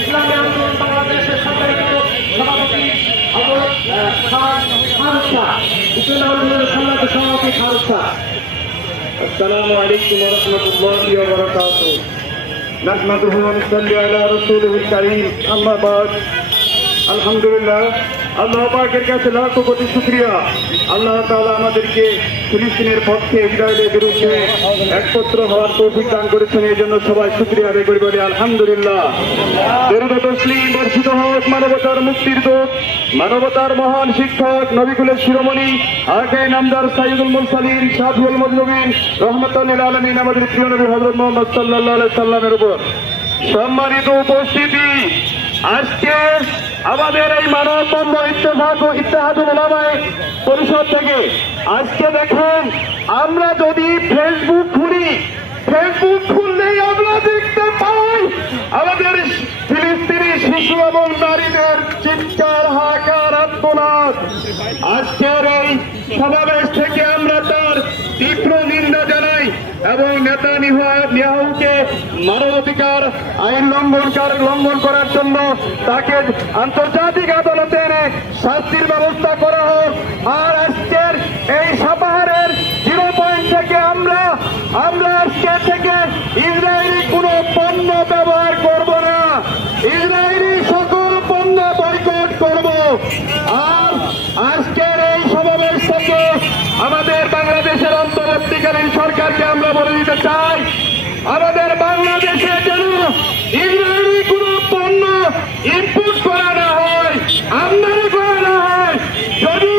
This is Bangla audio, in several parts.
ইসলামী আন্দোলন বাংলাদেশের সম্মানিত সভাপতি ফারুক শাহ, ইসলামী আন্দোলনের সম্মানিত সভাপতি ফারুক শাহ। আসসালামু আলাইকুম ওয়া রাহমাতুল্লাহি ওয়া বারাকাতুহু। নাহমাদুহু ওয়া নুসাল্লি আলা রাসূলিহিল কারীম। আম্মা বাদ। আলহামদুলিল্লাহ, আল্লাহ পাকের কাছে লাখো কোটি শুকরিয়া। আল্লাহ তাআলা আমাদেরকে ফিলিস্তিনের পক্ষে ইসরায়েলের বিরুদ্ধে একত্র হওয়ার তৌফিক দান করেছেন, এই জন্য সবাই শুকরিয়া আদায় করি, বলি আলহামদুলিল্লাহ। দরুদ ও তসলিম বর্ষিত হোক মানবতার মুক্তির দূত, মানবতার মহান শিক্ষক, নবিকুলের শিরোমণি আগে নামদার সাইয়্যিদুল মুরসালিন শাফিউল মুযনিবিন রাহমাতুল লিল আলামিন আমাদের প্রিয় নবী হযরত মুহাম্মদ সাল্লাল্লাহু আলাইহি সাল্লামের উপর। সম্মানিত উপস্থিতি, আজকে আমাদের এই মানববন্ধ ইত্তেহাদুল উলামায়ে পরিষদ থেকে আজকে দেখেন, আমরা যদি ফেসবুক খুললেই আমরা দেখতে পাই আমাদের ফিলিস্তিনি শিশু এবং নারীদের চিৎকার, হাহাকার, আর্তনাদ। আজকের এই সমাবেশ থেকে আমরা তার তীব্র নিন্দা জানাই এবং নেতানিয়াহুকে মানবাধিকার আইন লঙ্ঘন করার জন্য তাকে আন্তর্জাতিক আদালতে এনে শাস্তির ব্যবস্থা করা হোক। আর আজকের এই সাপাহারের 0 পয়েন্ট থেকে আমরা আজকে থেকে ইসরায়েলি কোনো পণ্য ব্যবহার করব না, ইসরায়েলি সকল পণ্য বয়কট করব। আর আজকের এই সমাবেশ থেকে আমাদের বাংলাদেশের অন্তর্বর্তীকালীন সরকারকে আমরা বলে দিতে চাই, আমাদের বাংলাদেশে যেন ইসরায়েলি কোনো পণ্য ইম্পোর্ট করা না হয়, আমদানি করা না হয়। যদি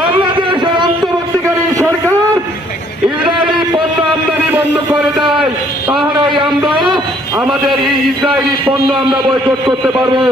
বাংলাদেশের অন্তর্বর্তীকালীন সরকার ইসরায়েলি পণ্য আমদানি বন্ধ করে দেয়, তাহলে আমরা আমাদের এই ইসরায়েলি পণ্য আমরা বয়কট করতে পারবো।